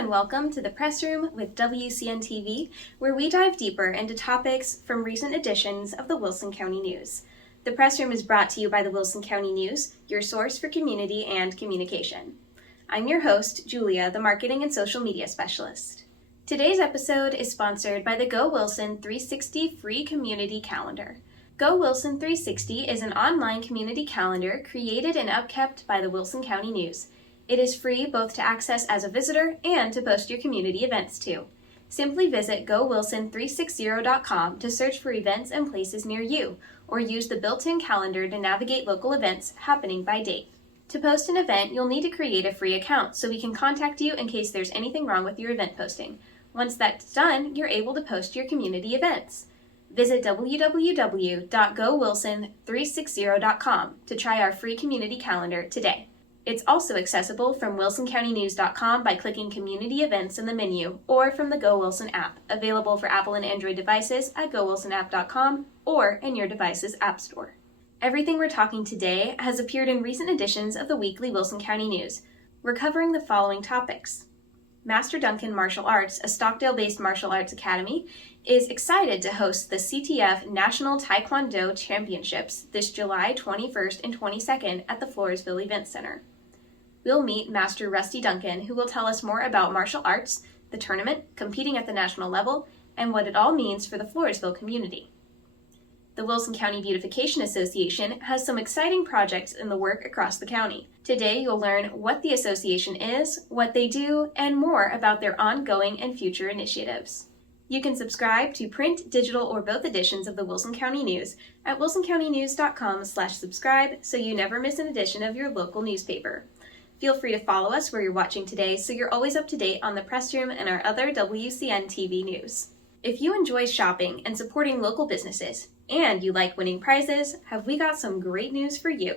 and welcome to the Press Room with WCN-TV, where we dive deeper into topics from recent editions of the Wilson County News. The Press Room is brought to you by the Wilson County News, your source for community and communication. I'm your host, Julia, the Marketing and Social Media Specialist. Today's episode is sponsored by the Go Wilson 360 free community calendar. Go Wilson 360 is an online community calendar created and upkept by the Wilson County News. It is free both to access as a visitor and to post your community events to. Simply visit GoWilson360.com to search for events and places near you, or use the built-in calendar to navigate local events happening by date. To post an event, you'll need to create a free account so we can contact you in case there's anything wrong with your event posting. Once that's done, you're able to post your community events. Visit www.GoWilson360.com to try our free community calendar today. It's also accessible from WilsonCountyNews.com by clicking Community Events in the menu, or from the Go Wilson app, available for Apple and Android devices at GoWilsonApp.com or in your device's App Store. Everything we're talking today has appeared in recent editions of the weekly Wilson County News. We're covering the following topics. Master Duncan Martial Arts, a Stockdale-based martial arts academy, is excited to host the CTF National Taekwondo Championships this July 21st and 22nd at the Floresville Event Center. We'll meet Master Rusty Duncan, who will tell us more about martial arts, the tournament, competing at the national level, and what it all means for the Floresville community. The Wilson County Beautification Association has some exciting projects in the work across the county. Today you'll learn what the association is, what they do, and more about their ongoing and future initiatives. You can subscribe to print, digital, or both editions of the Wilson County News at wilsoncountynews.com/subscribe so you never miss an edition of your local newspaper. Feel free to follow us where you're watching today so you're always up to date on the Press Room and our other WCN TV news. If you enjoy shopping and supporting local businesses, and you like winning prizes, have we got some great news for you.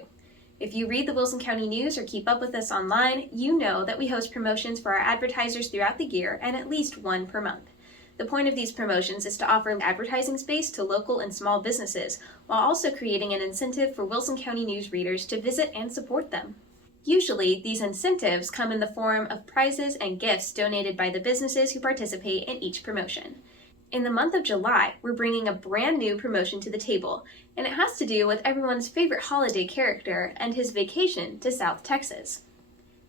If you read the Wilson County News or keep up with us online, you know that we host promotions for our advertisers throughout the year and at least one per month. The point of these promotions is to offer advertising space to local and small businesses, while also creating an incentive for Wilson County News readers to visit and support them. Usually, these incentives come in the form of prizes and gifts donated by the businesses who participate in each promotion. In the month of July, we're bringing a brand new promotion to the table, and it has to do with everyone's favorite holiday character and his vacation to South Texas.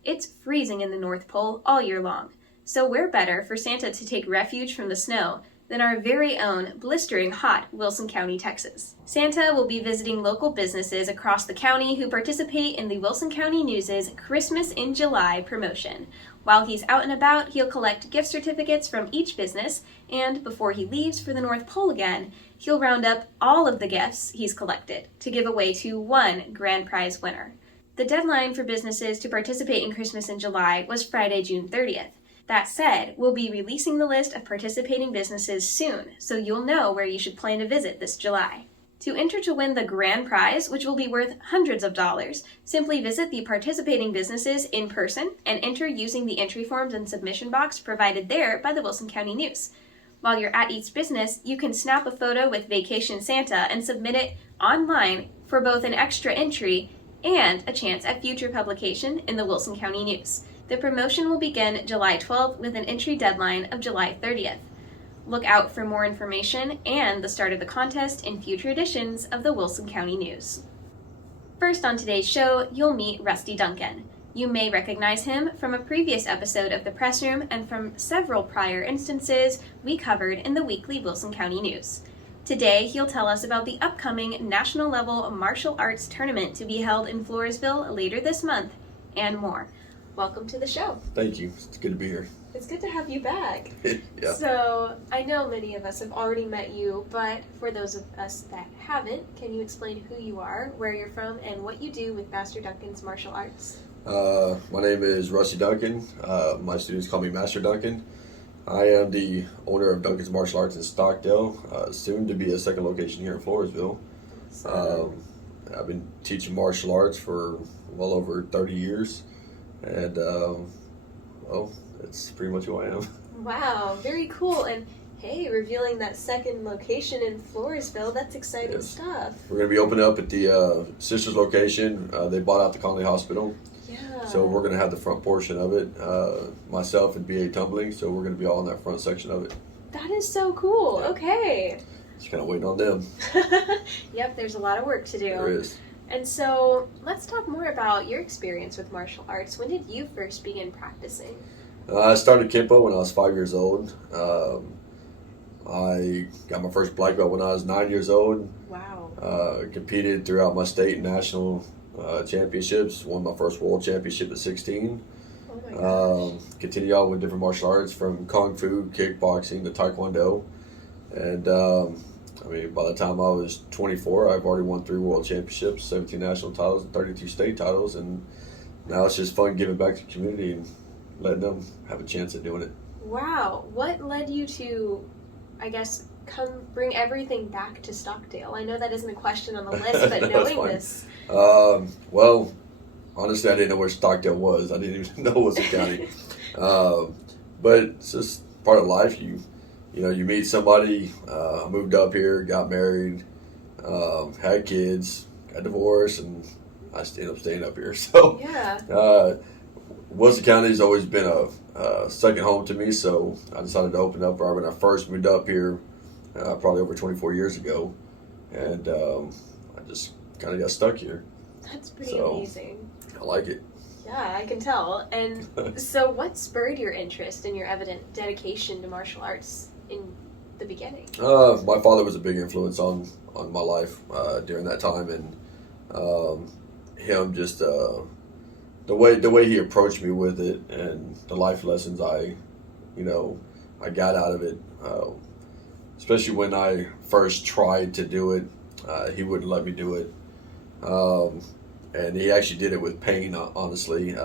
It's freezing in the North Pole all year long, so where better for Santa to take refuge from the snow than our very own blistering hot Wilson County, Texas. Santa will be visiting local businesses across the county who participate in the Wilson County News' Christmas in July promotion. While he's out and about, he'll collect gift certificates from each business, and before he leaves for the North Pole again, he'll round up all of the gifts he's collected to give away to one grand prize winner. The deadline for businesses to participate in Christmas in July was Friday, June 30th. That said, we'll be releasing the list of participating businesses soon, so you'll know where you should plan to visit this July. To enter to win the grand prize, which will be worth hundreds of dollars, simply visit the participating businesses in person and enter using the entry forms and submission box provided there by the Wilson County News. While you're at each business, you can snap a photo with Vacation Santa and submit it online for both an extra entry and a chance at future publication in the Wilson County News. The promotion will begin July 12th with an entry deadline of July 30th. Look out for more information and the start of the contest in future editions of the Wilson County News. First on today's show, you'll meet Rusty Duncan. You may recognize him from a previous episode of the Press Room and from several prior instances we covered in the weekly Wilson County News. Today, he'll tell us about the upcoming national-level martial arts tournament to be held in Floresville later this month, and more. Welcome to the show. Thank you. It's good to be here. It's good to have you back. Yeah. So, I know many of us have already met you, but for those of us that haven't, can you explain who you are, where you're from, and what you do with Master Duncan's martial arts? My name is Rusty Duncan. My students call me Master Duncan. I am the owner of Duncan's Martial Arts in Stockdale, soon to be a second location here in Floresville. I've been teaching martial arts for well over 30 years. And, well, that's pretty much who I am. Wow, very cool. And hey, revealing that second location in Floresville, that's exciting stuff. We're going to be opening up at the Sisters location. They bought out the Conley Hospital. Yeah. So we're going to have the front portion of it, myself and BA tumbling, so we're going to be all in that front section of it. That is so cool. Yeah. Okay. Just kind of waiting on them. Yep, there's a lot of work to do. There is. And so let's talk more about your experience with martial arts. When did you first begin practicing? I started Kempo when I was 5 years old. I got my first black belt when I was 9 years old. Wow. Competed throughout my state and national championships. Won my first world championship at 16. Oh my gosh. Continued on with different martial arts from Kung Fu, kickboxing to Taekwondo. And I mean, by the time I was 24, I've already won 3 world championships, 17 national titles, and 32 state titles. And now it's just fun giving back to the community and letting them have a chance at doing it. Wow. What led you to, I guess, bring everything back to Stockdale? I know that isn't a question on the list, but knowing this. Well, honestly, I didn't know where Stockdale was. I didn't even know it was a county. But it's just part of life. You know, you meet somebody. I moved up here, got married, had kids, got divorced, and I ended up staying up here. So, Yeah. Wilson County has always been a second home to me. So I decided to open up right when I first moved up here, probably over 24 years ago, and I just kind of got stuck here. That's pretty amazing. I like it. Yeah, I can tell. And so what spurred your interest and your evident dedication to martial arts in the beginning? My father was a big influence on my life during that time, and him just the way he approached me with it, and the life lessons I got out of it. Especially when I first tried to do it, he wouldn't let me do it, and he actually did it with pain. Honestly,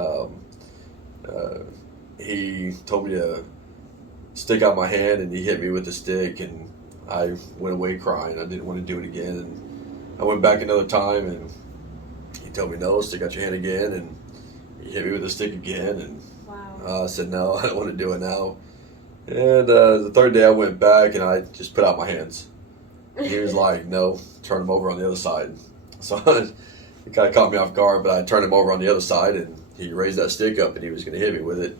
he told me to stick out my hand, and he hit me with the stick, and I went away crying. I didn't want to do it again, and I went back another time, and he told me, no, stick out your hand again, and he hit me with the stick again, and Wow. I said, no, I don't want to do it now. And the third day I went back, and I just put out my hands. And he was like, no, turn them over on the other side. So it kind of caught me off guard, but I turned him over on the other side, and he raised that stick up, and he was going to hit me with it.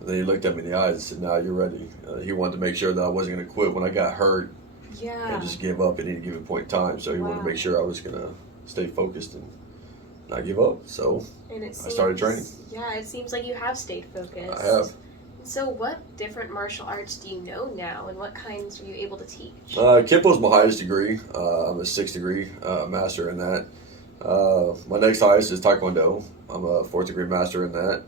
And then he looked at me in the eyes and said, now you're ready. He wanted to make sure that I wasn't going to quit when I got hurt Yeah. and just give up at any given point in time. So he wanted to Wow. make sure I was going to stay focused and not give up. So And I started training. Yeah, it seems like you have stayed focused. I have. So what different martial arts do you know now, and what kinds are you able to teach? Kempo is my highest degree. I'm a 6th degree master in that. My next highest is Taekwondo. I'm a 4th degree master in that.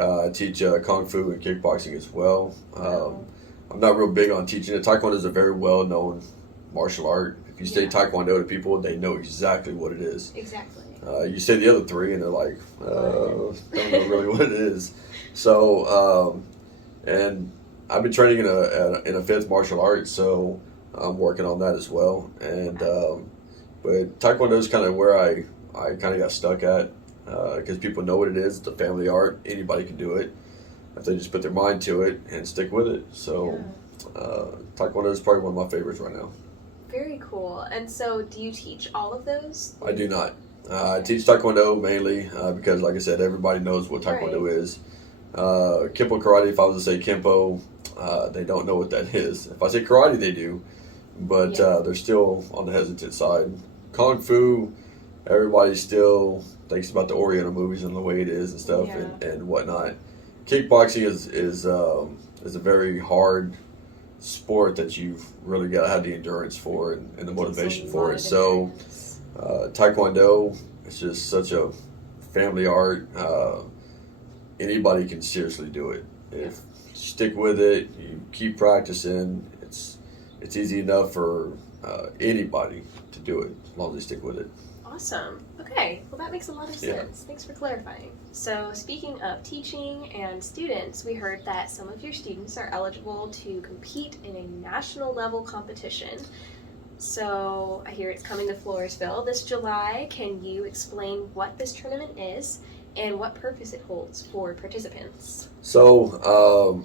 I teach Kung Fu and kickboxing as well. I'm not real big on teaching it. Taekwondo is a very well-known martial art. If you say Taekwondo to people, they know exactly what it is. Exactly. You say the other 3, and they're like, don't know really what it is. So, and I've been training in a 5th martial art, so I'm working on that as well. And but Taekwondo is kind of where I kind of got stuck at, because people know what it is. It's a family art. Anybody can do it if they just put their mind to it and stick with it. So Taekwondo is probably one of my favorites right now. Very cool. And so do you teach all of those? I do not. I teach Taekwondo mainly because, like I said, everybody knows what Taekwondo is. Kempo karate, if I was to say Kempo, they don't know what that is. If I say karate, they do, but they're still on the hesitant side. Kung Fu, everybody still thinks about the Oriental movies and the way it is and stuff and whatnot. Kickboxing is a very hard sport that you've really got to have the endurance for and the motivation for it. So Taekwondo, it's just such a family art. Anybody can seriously do it. If you stick with it, you keep practicing, it's easy enough for anybody to do it as long as they stick with it. Awesome. Okay, well that makes a lot of sense. Thanks for clarifying. So speaking of teaching and students, we heard that some of your students are eligible to compete in a national level competition. So I hear it's coming to Floresville this July. Can you explain what this tournament is and what purpose it holds for participants? So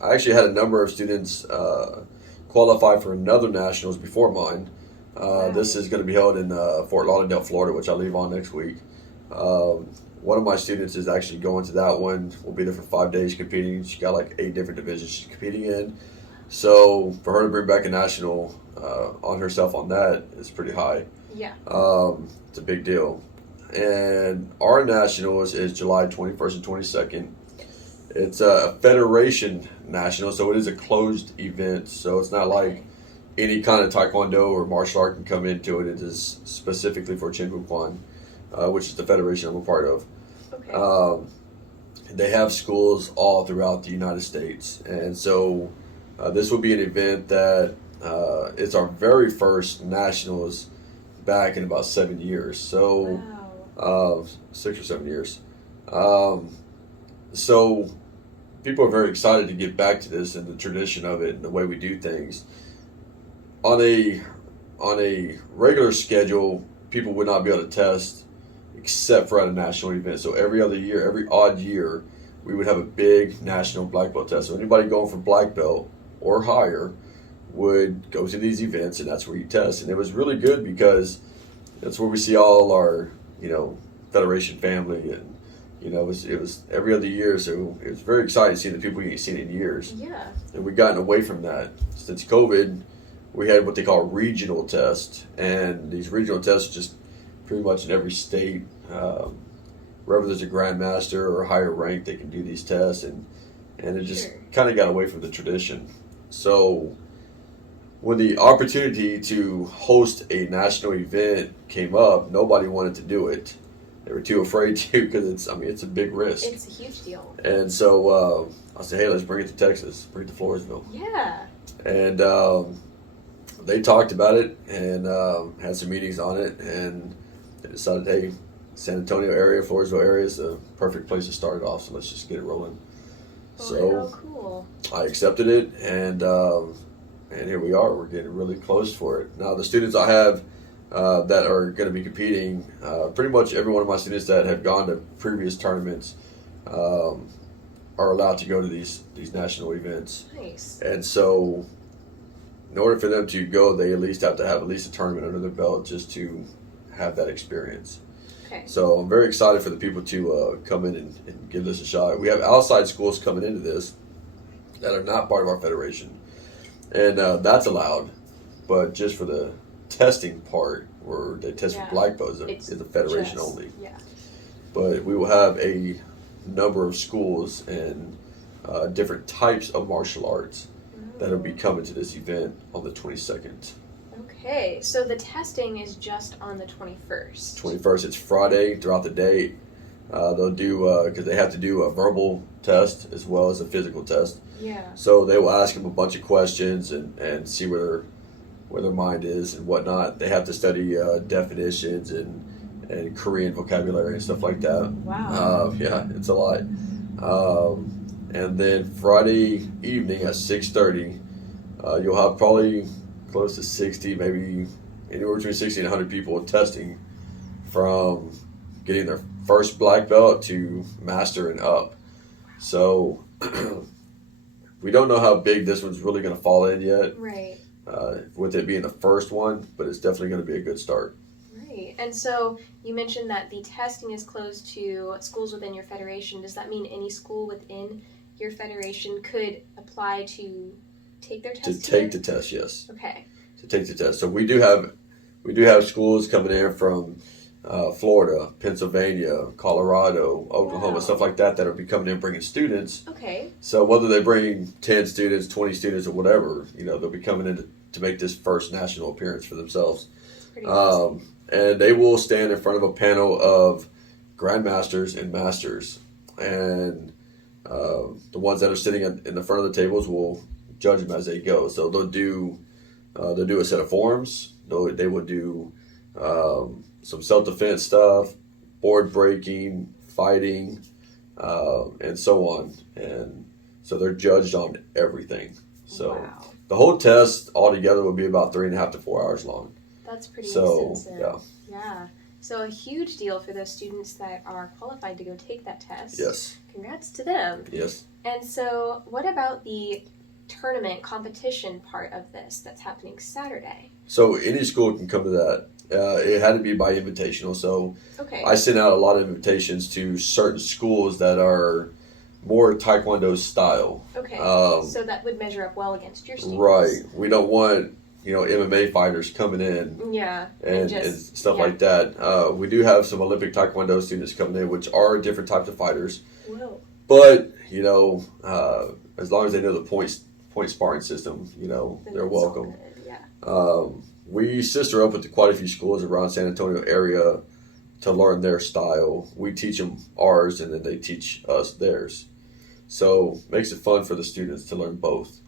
I actually had a number of students qualify for another nationals before mine. This is going to be held in Fort Lauderdale, Florida, which I leave on next week. one of my students is actually going to that one. We'll be there for 5 days competing. She got like 8 different divisions she's competing in. So for her to bring back a national on herself on that is pretty high. Yeah. It's a big deal. And our nationals is July 21st and 22nd. It's a federation national, so it is a closed event. So it's not like any kind of taekwondo or martial art can come into it. It is specifically for Chin Kwan, which is the federation I'm a part of. Okay. They have schools all throughout the United States. And so this will be an event that it's our very first nationals back in about 7 years. So, Wow. 6 or 7 years. So people are very excited to get back to this and the tradition of it and the way we do things. On a regular schedule, people would not be able to test except for at a national event. So every other year, every odd year, we would have a big national black belt test. So anybody going for black belt or higher would go to these events, and that's where you test. And it was really good because that's where we see all our, federation family, and it was every other year. So it was very exciting seeing the people we ain't seen in years. Yeah. And we've gotten away from that since COVID. We had what they call regional tests, and these regional tests are just pretty much in every state. Wherever there's a grandmaster or a higher rank, they can do these tests, and it just kind of got away from the tradition. So when the opportunity to host a national event came up, nobody wanted to do it. They were too afraid to because it's a big risk. It's a huge deal. And so I said, hey, let's bring it to Texas, bring it to Floresville. Yeah. And they talked about it and had some meetings on it, and they decided, hey, San Antonio area, Floresville area is the perfect place to start it off, so let's just get it rolling. Oh, how cool. I accepted it, and here we are. We're getting really close for it. Now, the students I have that are going to be competing, pretty much every one of my students that have gone to previous tournaments are allowed to go to these national events. Nice. And so in order for them to go, they at least have to have at least a tournament under their belt just to have that experience. Okay. So I'm very excited for the people to come in and give this a shot. We have outside schools coming into this that are not part of our federation, and that's allowed, but just for the testing part, where they test for black belts, it's the federation only. Yeah. But we will have a number of schools and different types of martial arts that will be coming to this event on the 22nd. Okay, so the testing is just on the 21st. 21st, it's Friday throughout the day. They'll do, because they have to do a verbal test as well as a physical test. Yeah. So they will ask them a bunch of questions and see where their mind is and whatnot. They have to study definitions and Korean vocabulary and stuff like that. Wow. Yeah, it's a lot. And then Friday evening at 6:30, you'll have probably close to 60, maybe anywhere between 60 and 100 people testing from getting their first black belt to master and up. So we don't know how big this one's really going to fall in yet. Right. With it being the first one, but it's definitely going to be a good start. Right. And so you mentioned that the testing is closed to schools within your federation. Does that mean any school within your federation could apply to take their test? To take the test, yes. Okay. To take the test. So we do have schools coming in from Florida, Pennsylvania, Colorado, Oklahoma, stuff like that will be coming in bringing students. Okay. So whether they bring 10 students, 20 students, or whatever, they'll be coming in to make this first national appearance for themselves. Pretty awesome. And they will stand in front of a panel of grandmasters and masters. And the ones that are sitting in the front of the tables will judge them as they go. So they'll do a set of forms. They will do some self-defense stuff, board breaking, fighting, and so on. And so they're judged on everything. So the whole test altogether will be about 3.5 to 4 hours long. That's pretty extensive. Yeah. Yeah. So a huge deal for those students that are qualified to go take that test. Yes. Congrats to them. Yes. And so what about the tournament competition part of this that's happening Saturday? So any school can come to that. it had to be by invitational. So I sent out a lot of invitations to certain schools that are more Taekwondo style. So that would measure up well against your students. Right. We don't want, MMA fighters coming in. And stuff like that. We do have some Olympic Taekwondo students coming in, which are different types of fighters. Whoa. But, as long as they know the point sparring system, they're welcome. We sister up with quite a few schools around San Antonio area to learn their style. We teach them ours, and then they teach us theirs. So makes it fun for the students to learn both.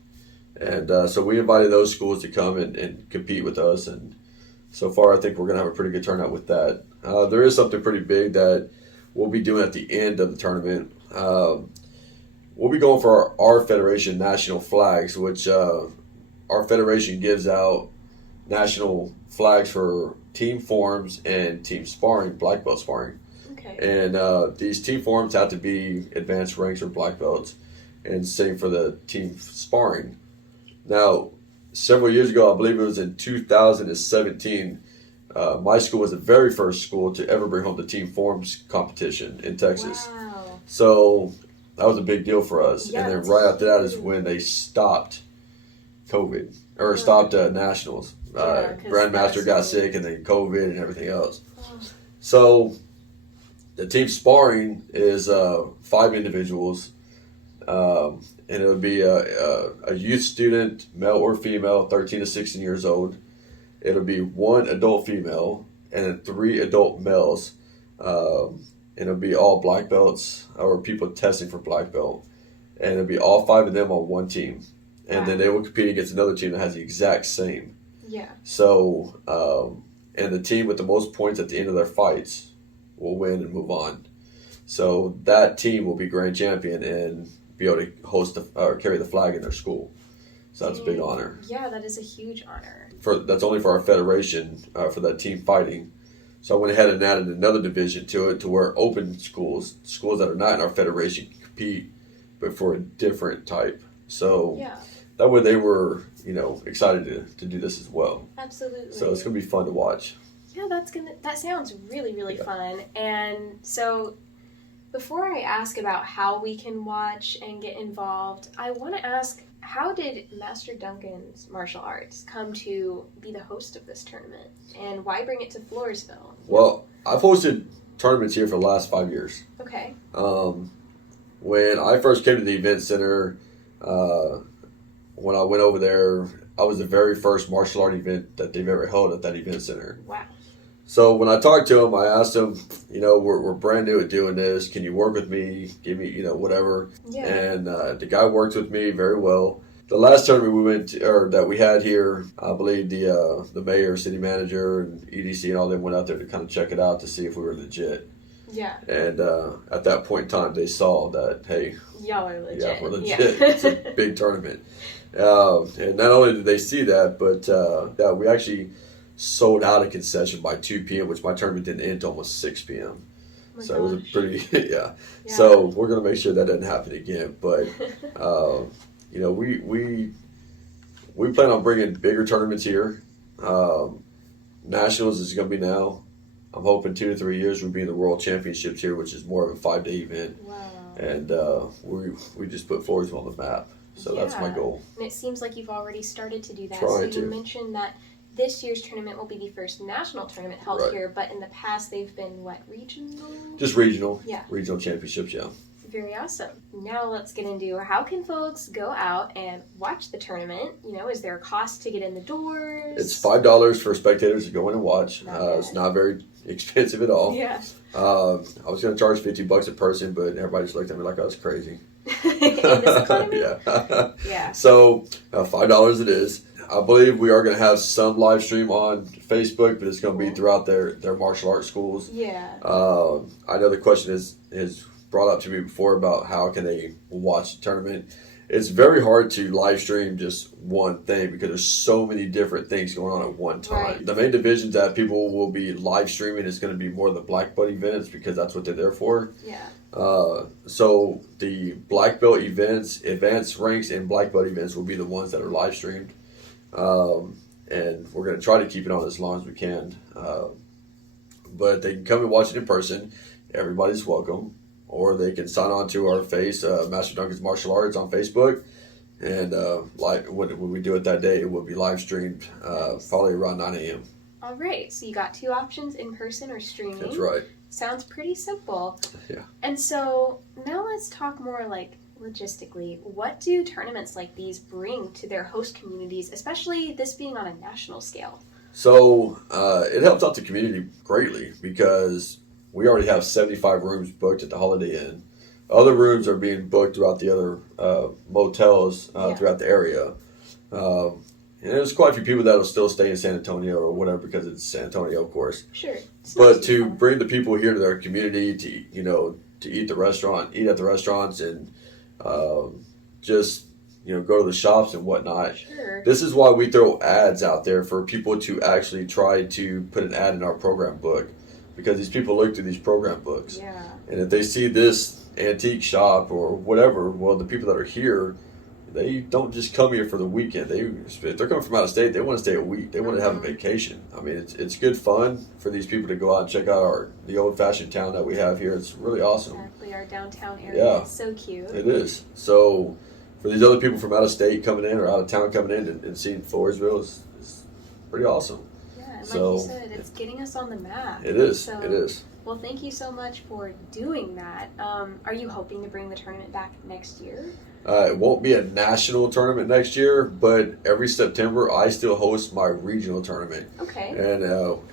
And so we invited those schools to come and compete with us. And so far, I think we're going to have a pretty good turnout with that. There is something pretty big that we'll be doing at the end of the tournament. We'll be going for our federation national flags, which our federation gives out national flags for team forms and team sparring, black belt sparring. And these team forms have to be advanced ranks or black belts, and same for the team sparring. Now, several years ago, I believe it was in 2017, my school was the very first school to ever bring home the team forms competition in Texas. Wow. So that was a big deal for us. Yeah, and then right after that is when they stopped COVID, or stopped nationals. Grandmaster got sick, and then COVID and everything else. So the team sparring is 5 individuals, and it would be a youth student, male or female, 13 to 16 years old. It'll be 1 adult female and then 3 adult males. And it'll be all black belts or people testing for black belt. And it'll be all 5 of them on one team. And then they will compete against another team that has the exact same. Yeah. So, and the team with the most points at the end of their fights will win and move on. So that team will be grand champion and be able to host or carry the flag in their school. So that's a big honor. Yeah, that is a huge honor. That's only for our federation, for that team fighting. So I went ahead and added another division to it, to where open schools that are not in our federation, can compete, but for a different type. So that way they were, excited to do this as well. Absolutely. So it's gonna be fun to watch. Yeah, that sounds really, really fun. And so before I ask about how we can watch and get involved, I want to ask, how did Master Duncan's martial arts come to be the host of this tournament? And why bring it to Floresville? Well, I've hosted tournaments here for the last 5 years. Okay. When I first came to the event center, when I went over there, I was the very first martial art event that they've ever held at that event center. Wow. So when I talked to him, I asked him, we're brand new at doing this. Can you work with me? Give me, whatever. Yeah. And the guy worked with me very well. The last tournament we went to, or that we had here, I believe the mayor, city manager, and EDC and all them went out there to kind of check it out to see if we were legit. Yeah. And at that point in time, they saw that, hey, y'all are legit. Yeah, we're legit. It's a big tournament. And not only did they see that, but that we actually sold out a concession by 2 p.m., which my tournament didn't end until almost 6 p.m. So it was a pretty, yeah. So we're going to make sure that doesn't happen again. But, we plan on bringing bigger tournaments here. Nationals is going to be now. I'm hoping 2 to 3 years we'll be in the World Championships here, which is more of a 5-day event. Wow. And we just put Floresville on the map. So that's my goal. And it seems like you've already started to do that. Trying so you mentioned that this year's tournament will be the first national tournament held here, but in the past they've been, regional? Just regional. Yeah. Regional championships, yeah. Very awesome. Now let's get into how can folks go out and watch the tournament? Is there a cost to get in the doors? It's $5 for spectators to go in and watch. It's not very expensive at all. Yeah. I was going to charge $50 a person, but everybody just looked at me like I was crazy. In this economy? Yeah. So $5 it is. I believe we are going to have some live stream on Facebook, but it's going to be throughout their martial arts schools. Yeah. I know the question is brought up to me before about how can they watch the tournament. It's very hard to live stream just one thing because there's so many different things going on at one time. Right. The main divisions that people will be live streaming is going to be more the black belt events because that's what they're there for. Yeah. So the black belt events, advanced ranks, and black belt events will be the ones that are live streamed. And we're going to try to keep it on as long as we can. But they can come and watch it in person. Everybody's welcome. Or they can sign on to our Master Duncan's Martial Arts on Facebook. And when we do it that day, it will be live streamed probably around 9 a.m. All right. So you got two options, in person or streaming. That's right. Sounds pretty simple. Yeah. And so now let's talk more like logistically. What do tournaments like these bring to their host communities, especially this being on a national scale? So it helps out the community greatly because we already have 75 rooms booked at the Holiday Inn. Other rooms are being booked throughout the other motels throughout the area. And there's quite a few people that will still stay in San Antonio or whatever because it's San Antonio, of course. Sure. But to bring the people here to their community to eat at the restaurants, and just go to the shops and whatnot. Sure. This is why we throw ads out there for people to actually try to put an ad in our program book, because these people look through these program books. Yeah. And if they see this antique shop or whatever, well, the people that are here, they don't just come here for the weekend. If they're coming from out of state, they want to stay a week. They want to have a vacation. I mean, it's good fun for these people to go out and check out the old-fashioned town that we have here. It's really awesome. Exactly, our downtown area. Yeah. It's so cute. It is. So for these other people from out of state coming in or out of town coming in and seeing Floresville is pretty awesome. Yeah, and So, like you said, it's getting us on the map. It is. So, it is. Well, thank you so much for doing that. Are you hoping to bring the tournament back next year? It won't be a national tournament next year, but every September I still host my regional tournament. Okay. And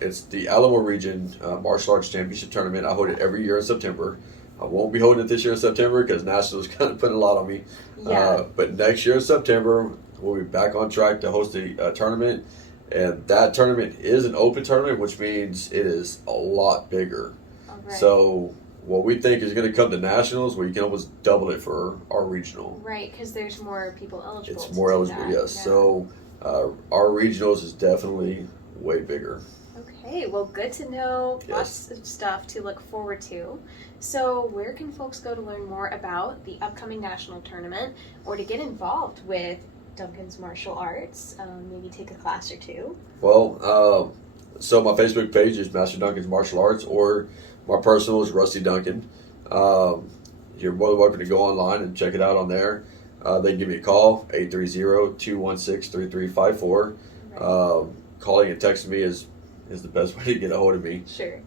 it's the Alamo Region Martial Arts Championship Tournament. I hold it every year in September. I won't be holding it this year in September because Nationals kind of putting a lot on me. Yeah. But next year in September, we'll be back on track to host the tournament. And that tournament is an open tournament, which means it is a lot bigger. All right. So what we think is going to come to Nationals, we can almost double it for our regional. Right, because there's more people eligible. It's more eligible, yes. Yeah. So our regionals is definitely way bigger. Okay, well, good to know. Yes. Lots of stuff to look forward to. So where can folks go to learn more about the upcoming national tournament or to get involved with Duncan's Martial Arts? Maybe take a class or two? Well, so my Facebook page is Master Duncan's Martial Arts, or my personal is Rusty Duncan. You're more than welcome to go online and check it out on there. They can give me a call, 830-216-3354. Right. Calling and texting me is the best way to get a hold of me. Sure.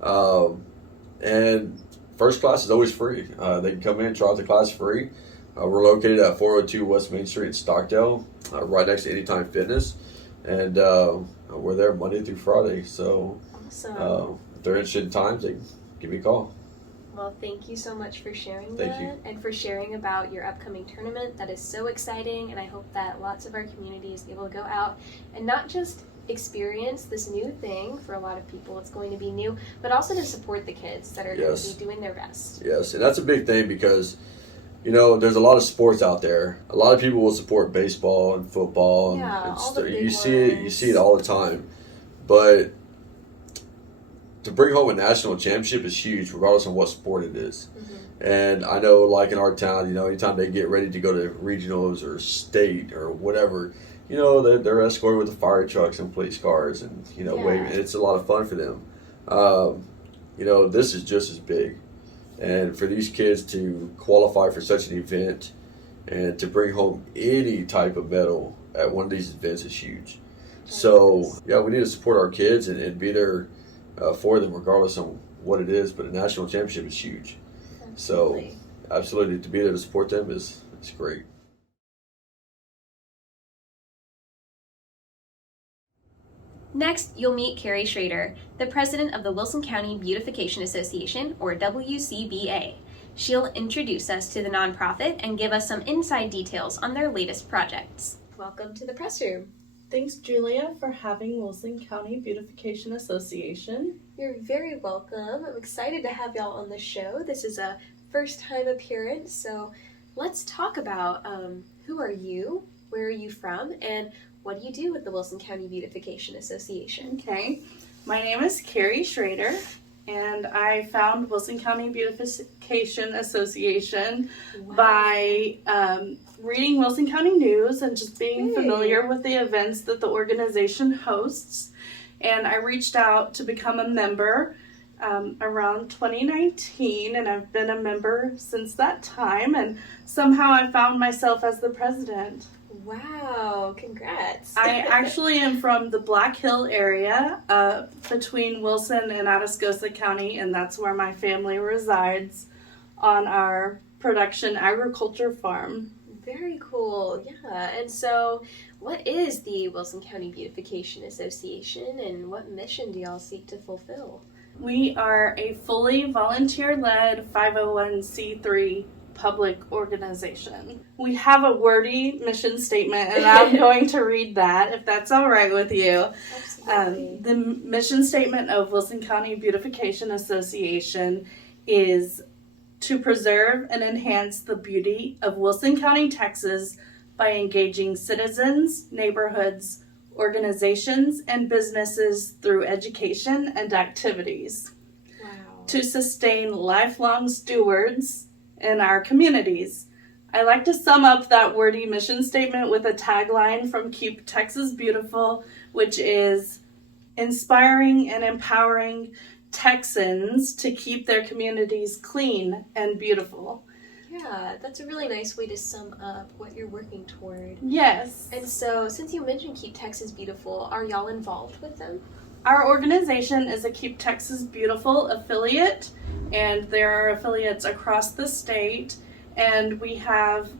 And first class is always free. They can come in and try out the class free. We're located at 402 West Main Street in Stockdale, right next to Anytime Fitness. And we're there Monday through Friday. So Awesome. if they're interested in times, they can give me a call. Well, thank you so much for sharing Thank that you. and for sharing about your upcoming tournament. That is so exciting, and I hope that lots of our community is able to go out and not just experience this new thing. For a lot of people it's going to be new, but also to support the kids that are Yes. going to be doing their best. Yes, and that's a big thing because, there's a lot of sports out there. A lot of people will support baseball and football, and, Yeah, all the big you see it. You ones. see it all the time, but to bring home a national championship is huge, regardless of what sport it is. Mm-hmm. And I know, like in our town, anytime they get ready to go to regionals or state or whatever, they're escorted with the fire trucks and police cars, and waving. It's a lot of fun for them. This is just as big. And for these kids to qualify for such an event and to bring home any type of medal at one of these events is huge. So, we need to support our kids and be there for them regardless of what it is. But a national championship is huge. Absolutely. So, absolutely, to be there to support them is great. Next, you'll meet Carrie Schrader, the president of the Wilson County Beautification Association, or WCBA. She'll introduce us to the nonprofit and give us some inside details on their latest projects. Welcome to the press room. Thanks, Julia, for having Wilson County Beautification Association. You're very welcome. I'm excited to have y'all on the show. This is a first-time appearance, so let's talk about who are you, where are you from, and what do you do with the Wilson County Beautification Association? Okay, my name is Carrie Schrader. and I found Wilson County Beautification Association by reading Wilson County News and just being familiar with the events that the organization hosts. And I reached out to become a member around 2019, and I've been a member since that time, and somehow I found myself as the president. Wow, congrats. I actually am from the Black Hill area between Wilson and Atascosa County, and that's where my family resides on our production agriculture farm. Very cool, yeah. And so what is the Wilson County Beautification Association, and what mission do y'all seek to fulfill? We are a fully volunteer-led 501c3 public organization. We have a wordy mission statement, and I'm going to read that if that's all right with you. Absolutely. The mission statement of Wilson County Beautification Association is to preserve and enhance the beauty of Wilson County, Texas by engaging citizens, neighborhoods, organizations, and businesses through education and activities. Wow. To sustain lifelong stewards in our communities. I like to sum up that wordy mission statement with a tagline from Keep Texas Beautiful, which is inspiring and empowering Texans to keep their communities clean and beautiful. Yeah, that's a really nice way to sum up what you're working toward. Yes. And so, since you mentioned Keep Texas Beautiful, are y'all involved with them? Our organization is a Keep Texas Beautiful affiliate, and there are affiliates across the state, and we have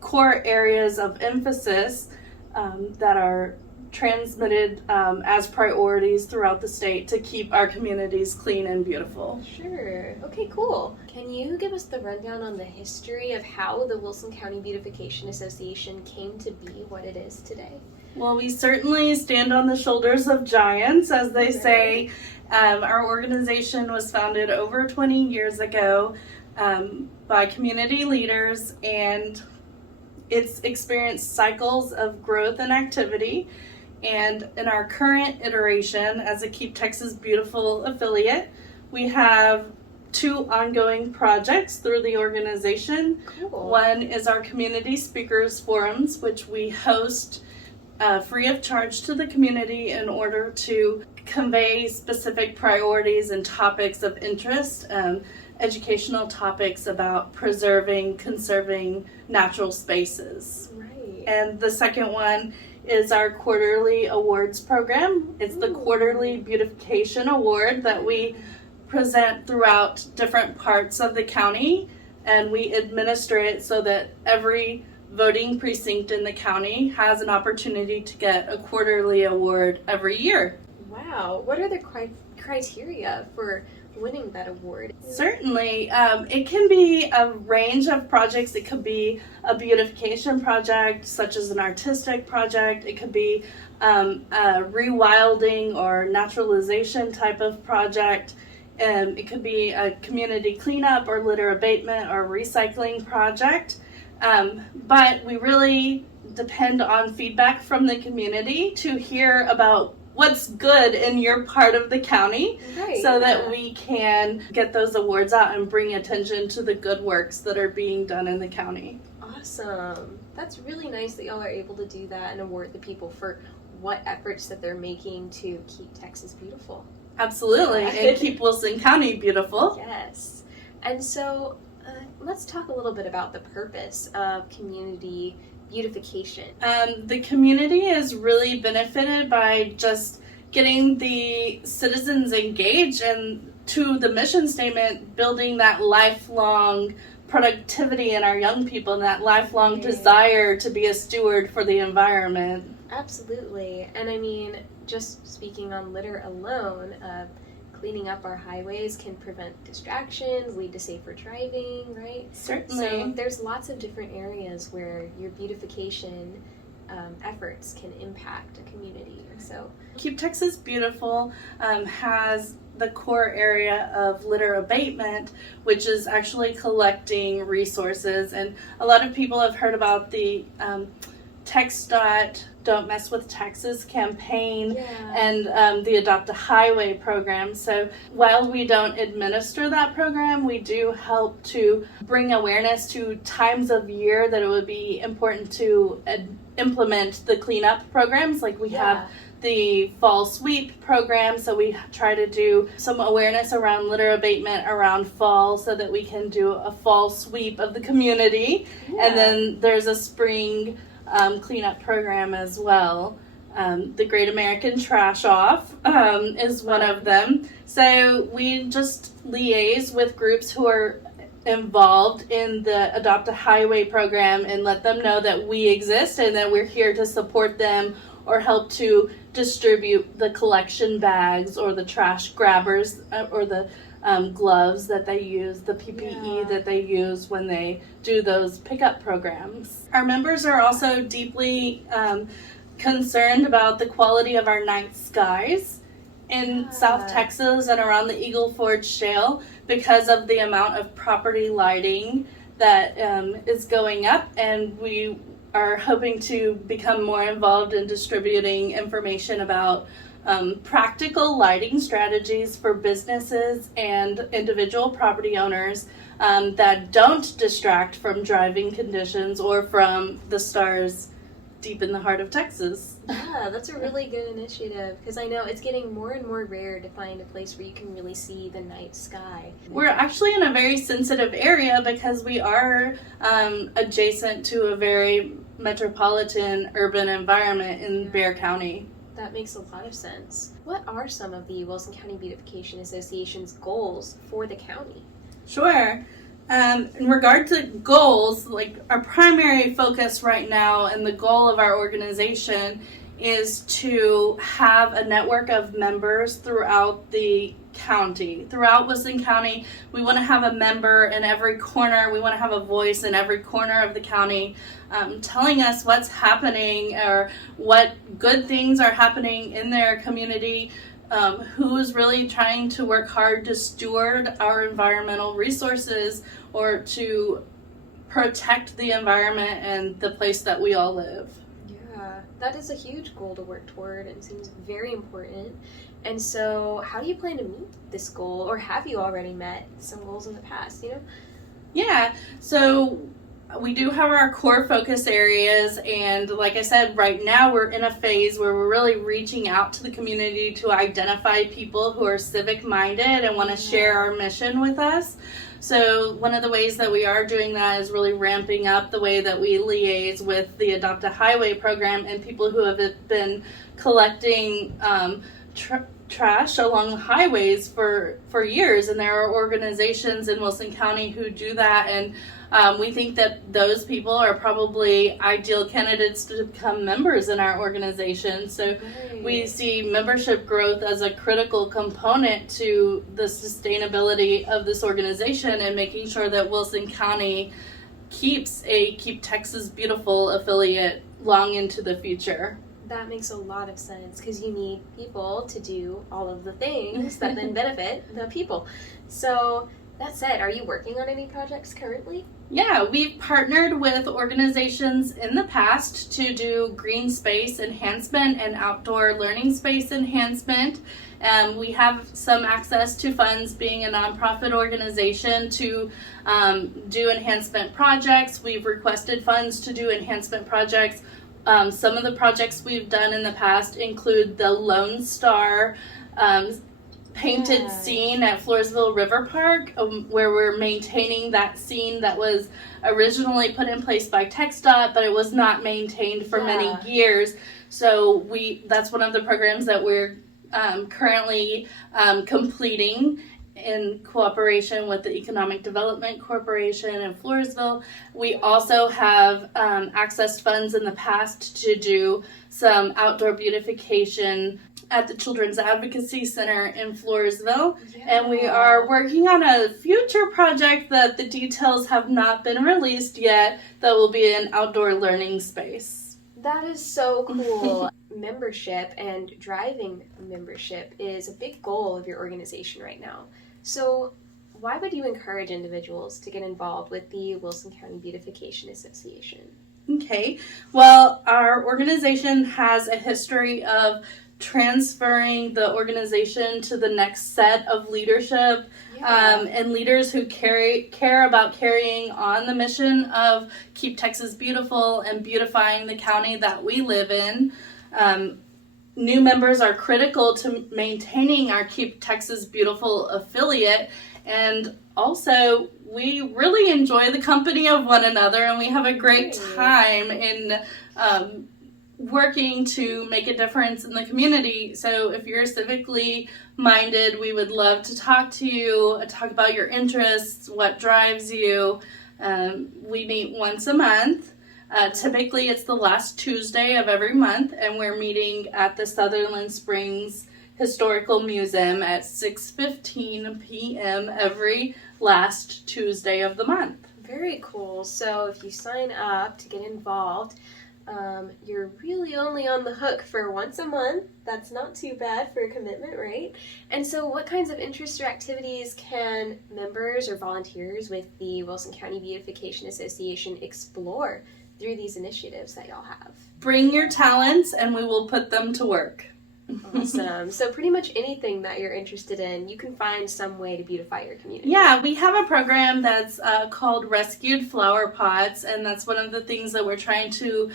core areas of emphasis that are transmitted as priorities throughout the state to keep our communities clean and beautiful. Sure. Okay, cool. Can you give us the rundown on the history of how the Wilson County Beautification Association came to be what it is today? Well, we certainly stand on the shoulders of giants, as they say. Our organization was founded over 20 years ago by community leaders, and it's experienced cycles of growth and activity. And in our current iteration as a Keep Texas Beautiful affiliate, we have 2 ongoing projects through the organization. Cool. One is our community speakers forums, which we host free of charge to the community in order to convey specific priorities and topics of interest, educational topics about preserving, conserving natural spaces. Right. And the second one is our quarterly awards program. It's the Quarterly Beautification Award that we present throughout different parts of the county, and we administer it so that every voting precinct in the county has an opportunity to get a quarterly award every year. Wow. What are the criteria for winning that award? Certainly. It can be a range of projects. It could be a beautification project, such as an artistic project. It could be a rewilding or naturalization type of project. It could be a community cleanup or litter abatement or recycling project. But we really depend on feedback from the community to hear about what's good in your part of the county, right, so that we can get those awards out and bring attention to the good works that are being done in the county. Awesome. That's really nice that y'all are able to do that and award the people for what efforts that they're making to keep Texas beautiful. Absolutely, and keep Wilson County beautiful. Yes. And so let's talk a little bit about the purpose of community beautification. The community is really benefited by just getting the citizens engaged and to the mission statement, building that lifelong productivity in our young people and that lifelong desire to be a steward for the environment. Absolutely. And I mean, just speaking on litter alone, cleaning up our highways can prevent distractions, lead to safer driving, right? Certainly. So there's lots of different areas where your beautification efforts can impact a community. So Keep Texas Beautiful has the core area of litter abatement, which is actually collecting resources. And a lot of people have heard about the TxDOT Don't Mess with Texas campaign, Yeah. and the Adopt a Highway program. So while we don't administer that program, we do help to bring awareness to times of year that it would be important to implement the cleanup programs. Like we have the fall sweep program, so we try to do some awareness around litter abatement around fall so that we can do a fall sweep of the community. And then there's a spring cleanup program as well. The Great American Trash Off is one of them. So we just liaise with groups who are involved in the Adopt a Highway program and let them know that we exist and that we're here to support them or help to distribute the collection bags or the trash grabbers or the gloves that they use, the PPE that they use when they do those pickup programs. Our members are also deeply concerned about the quality of our night skies in South Texas and around the Eagle Ford Shale because of the amount of property lighting that is going up, and we are hoping to become more involved in distributing information about practical lighting strategies for businesses and individual property owners that don't distract from driving conditions or from the stars deep in the heart of Texas. Yeah, that's a really good initiative because I know it's getting more and more rare to find a place where you can really see the night sky. We're actually in a very sensitive area because we are adjacent to a very metropolitan urban environment in Bexar County. That makes a lot of sense. What are some of the Wilson County Beautification Association's goals for the county? Sure. In regard to goals, like our primary focus right now and the goal of our organization is to have a network of members throughout the county. Throughout Wilson County, we want to have a member in every corner. We want to have a voice in every corner of the county telling us what's happening or what good things are happening in their community. Who's really trying to work hard to steward our environmental resources or to protect the environment and the place that we all live. Yeah, that is a huge goal to work toward and seems very important. And so how do you plan to meet this goal, or have you already met some goals in the past, you know? Yeah, so we do have our core focus areas, and like I said, right now we're in a phase where we're really reaching out to the community to identify people who are civic minded and want to share our mission with us. So one of the ways that we are doing that is really ramping up the way that we liaise with the Adopt a Highway program and people who have been collecting trash along highways for years, and there are organizations in Wilson County who do that, and we think that those people are probably ideal candidates to become members in our organization. So we see membership growth as a critical component to the sustainability of this organization and making sure that Wilson County keeps a Keep Texas Beautiful affiliate long into the future. That makes a lot of sense because you need people to do all of the things that then benefit the people. So that said, are you working on any projects currently? Yeah, we've partnered with organizations in the past to do green space enhancement and outdoor learning space enhancement. We have some access to funds being a nonprofit organization to do enhancement projects. We've requested funds to do enhancement projects. Some of the projects we've done in the past include the Lone Star painted scene at Floresville River Park, where we're maintaining that scene that was originally put in place by TxDOT, but it was not maintained for many years. So that's one of the programs that we're currently completing in cooperation with the Economic Development Corporation in Floresville. We also have accessed funds in the past to do some outdoor beautification at the Children's Advocacy Center in Floresville. And we are working on a future project that the details have not been released yet that will be an outdoor learning space. That is so cool. Membership and driving membership is a big goal of your organization right now. So why would you encourage individuals to get involved with the Wilson County Beautification Association? Okay. Well, our organization has a history of transferring the organization to the next set of leadership, and leaders who care about carrying on the mission of Keep Texas Beautiful and beautifying the county that we live in. New members are critical to maintaining our Keep Texas Beautiful affiliate, and also we really enjoy the company of one another, and we have a great time in working to make a difference in the community. So if you're civically minded, we would love to talk to you, talk about your interests, what drives you. We meet once a month. Typically it's the last Tuesday of every month, and we're meeting at the Sutherland Springs Historical Museum at 6:15 p.m. every last Tuesday of the month. Very cool. So if you sign up to get involved, you're really only on the hook for once a month. That's not too bad for a commitment, right? And so what kinds of interests or activities can members or volunteers with the Wilson County Beautification Association explore through these initiatives that y'all have? Bring your talents and we will put them to work. Awesome. So pretty much anything that you're interested in, you can find some way to beautify your community. Yeah, we have a program that's called Rescued Flower Pots, and that's one of the things that we're trying to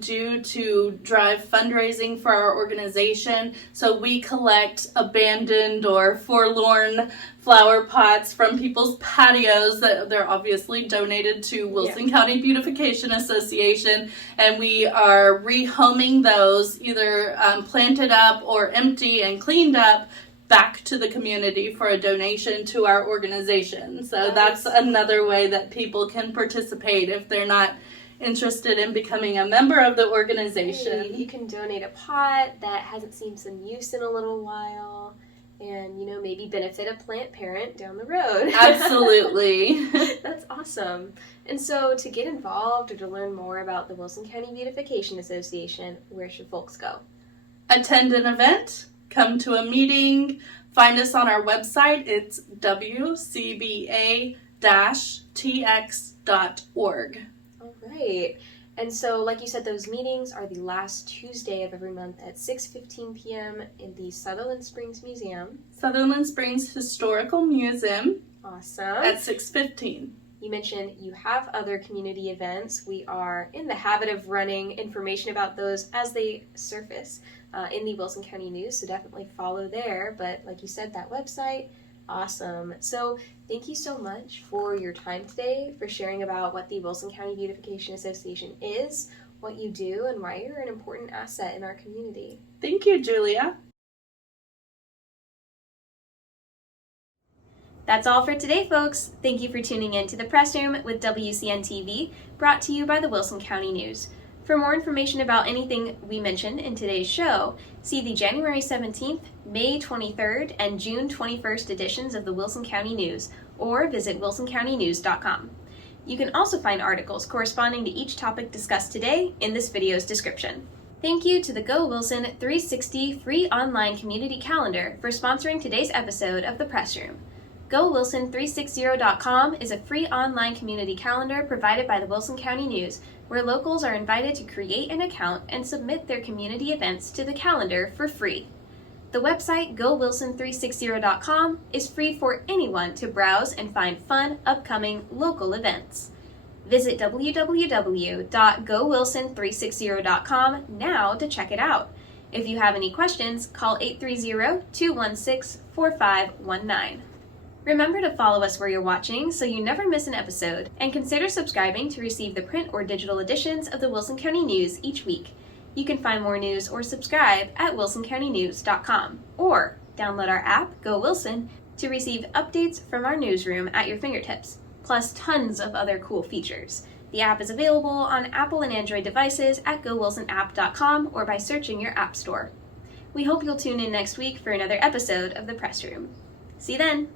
do to drive fundraising for our organization. So we collect abandoned or forlorn flower pots from people's patios that they're obviously donated to Wilson County Beautification Association, and we are rehoming those, either planted up or empty and cleaned up, back to the community for a donation to our organization. So that's another way that people can participate if they're not interested in becoming a member of the organization. Hey, you can donate a pot that hasn't seen some use in a little while, and, you know, maybe benefit a plant parent down the road. Absolutely. That's awesome. And so to get involved or to learn more about the Wilson County Beautification Association, where should folks go? Attend an event, come to a meeting, find us on our website. It's wcba-tx.org. All right. And so, like you said, those meetings are the last Tuesday of every month at 6:15 p.m. in the Sutherland Springs Museum. Sutherland Springs Historical Museum. Awesome. At 6:15. You mentioned you have other community events. We are in the habit of running information about those as they surface in the Wilson County News, so definitely follow there. But like you said, that website, awesome. So thank you so much for your time today, for sharing about what the Wilson County Beautification Association is, what you do, and why you're an important asset in our community. Thank you, Julia. That's all for today, folks. Thank you for tuning in to the Press Room with WCN TV, brought to you by the Wilson County News. For more information about anything we mentioned in today's show, see the January 17th, May 23rd, and June 21st editions of the Wilson County News, or visit wilsoncountynews.com. You can also find articles corresponding to each topic discussed today in this video's description. Thank you to the Go Wilson 360 free online community calendar for sponsoring today's episode of the Press Room. GoWilson360.com is a free online community calendar provided by the Wilson County News, where locals are invited to create an account and submit their community events to the calendar for free. The website GoWilson360.com is free for anyone to browse and find fun, upcoming local events. Visit www.gowilson360.com now to check it out. If you have any questions, call 830-216-4519. Remember to follow us where you're watching so you never miss an episode, and consider subscribing to receive the print or digital editions of the Wilson County News each week. You can find more news or subscribe at wilsoncountynews.com, or download our app, Go Wilson, to receive updates from our newsroom at your fingertips, plus tons of other cool features. The app is available on Apple and Android devices at gowilsonapp.com or by searching your app store. We hope you'll tune in next week for another episode of The Press Room. See you then!